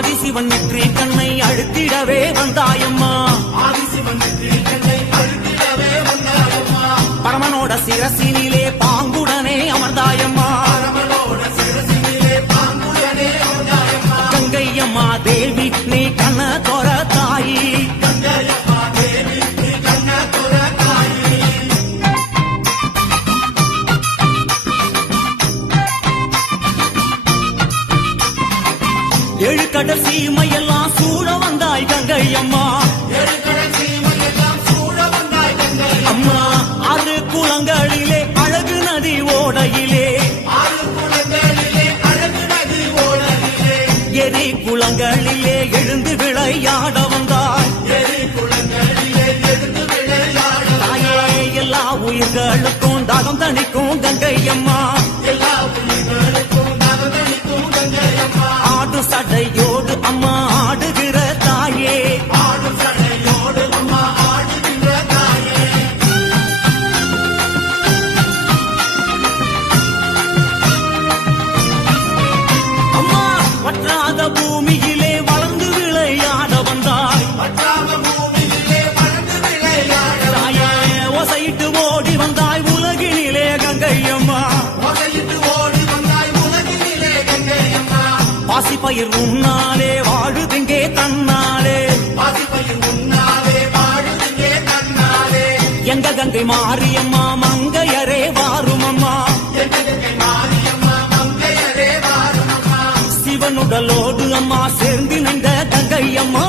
ஆதிசிவன் நெற்றி கண்ணை அழுத்திடவே வந்தாயம்மா. பரமனோட சிரசினிலே பாங்குடனே அமர்ந்தாயம்மா. கங்கையம்மா தேவி நீ கண்ண தோர தாயி. ஏழு கடல் சீமையெல்லாம் சூழ வந்தாய் கங்கையம்மா. அம்மா ஆறு குளங்களிலே அழகு நதி ஓடையிலே, எரி குளங்களிலே எழுந்து விளையாட வந்தாய். தாயே எல்லா உயிர்களுக்கும் தாகம் தணிக்கும் கங்கையம்மா. ஆடு சடையோடு அம்மா ஆடுகிற தாயே. அம்மா வற்றாத பூமியிலே வளர்ந்து விளையாட வந்தாய். தாயே ஓசையிட்டு ஓடி வந்தாய் உலகினிலே கங்கையம்மா. பாசிப்பயிர் உன்னாலே வாழுதிங்கே தன்னாலே. எங்க கங்கை மாரியம்மா மங்கையரே வாருமம்மா. சிவனுடலோடு அம்மா சேர்ந்து நின்ற கங்கையம்மா.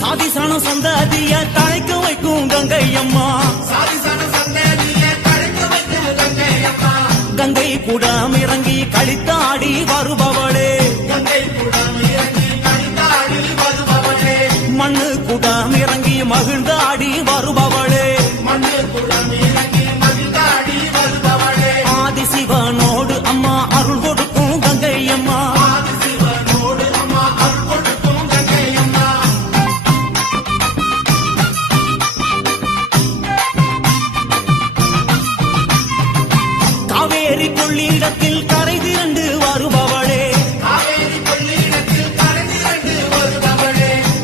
சாதிசனம் சந்ததிய தழைக்க வைக்கும் கங்கையம்மா. கங்கை குடம் இறங்கி களித்தாடி வருபவளே. மண்ணு குடம் இறங்கி மகிழ்ந்தாடி வருபவளே. ஆதிசிவனோடு அம்மா அருள் கொடுக்கும் கங்கையம்மா. காவேரி கொள்ளிடத்தில் கரை திரண்டு வருபவளே.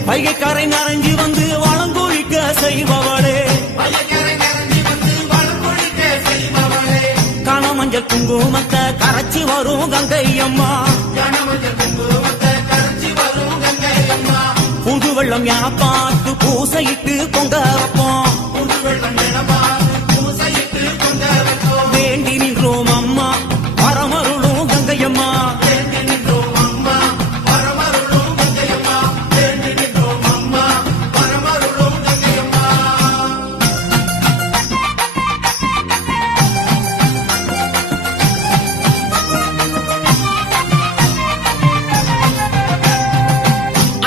வைகை கரை நரஞ்சி வந்து வளங்கொழிக்க செய்பவளே. கனமஞ்சள் குங்குமத்தை கரைச்சி வரும் கங்கையம்மா. புது வெள்ளம் என பார்த்து பூசையிட்டு பொங்க வைப்போம். வேண்டி நின்றோம் அம்மா வரமருளும் கங்கையம்மா.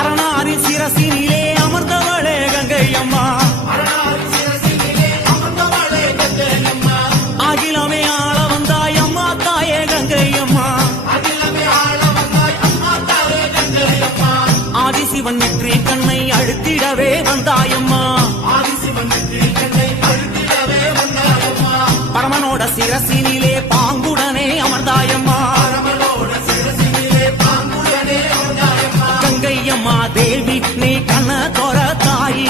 அரணாரி சிரசினிலே அமர்ந்தவளே கங்கையம்மா. அகிலமே ஆள வந்தாய் அம்மா தாயே கங்கையம்மா. ஆதிசிவன் நெற்றி கண்ணை அழுத்திடவே வந்தாயம்மா. பரமனோட சிரசினிலே பாங்குடனே அமர்ந்தாயம்மா. கங்கையம்மா தேவி நீ கண்ண தோர தாயி.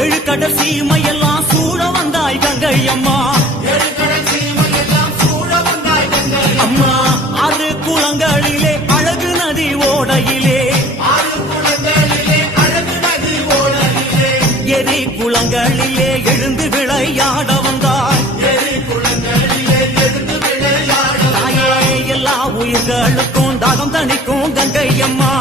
ஏழு கடல் சீமையெல்லாம் சூழ வந்தாய் கங்கையம்மா. அம்மா ஆறு குளங்களிலே அழகு நதி ஓடையிலே, எரி குளங்களிலே எழுந்து விளையாட வந்தாய். தாயே எல்லா உயிர்களுக்கும் தாகம் தணிக்கும் கங்கையம்மா.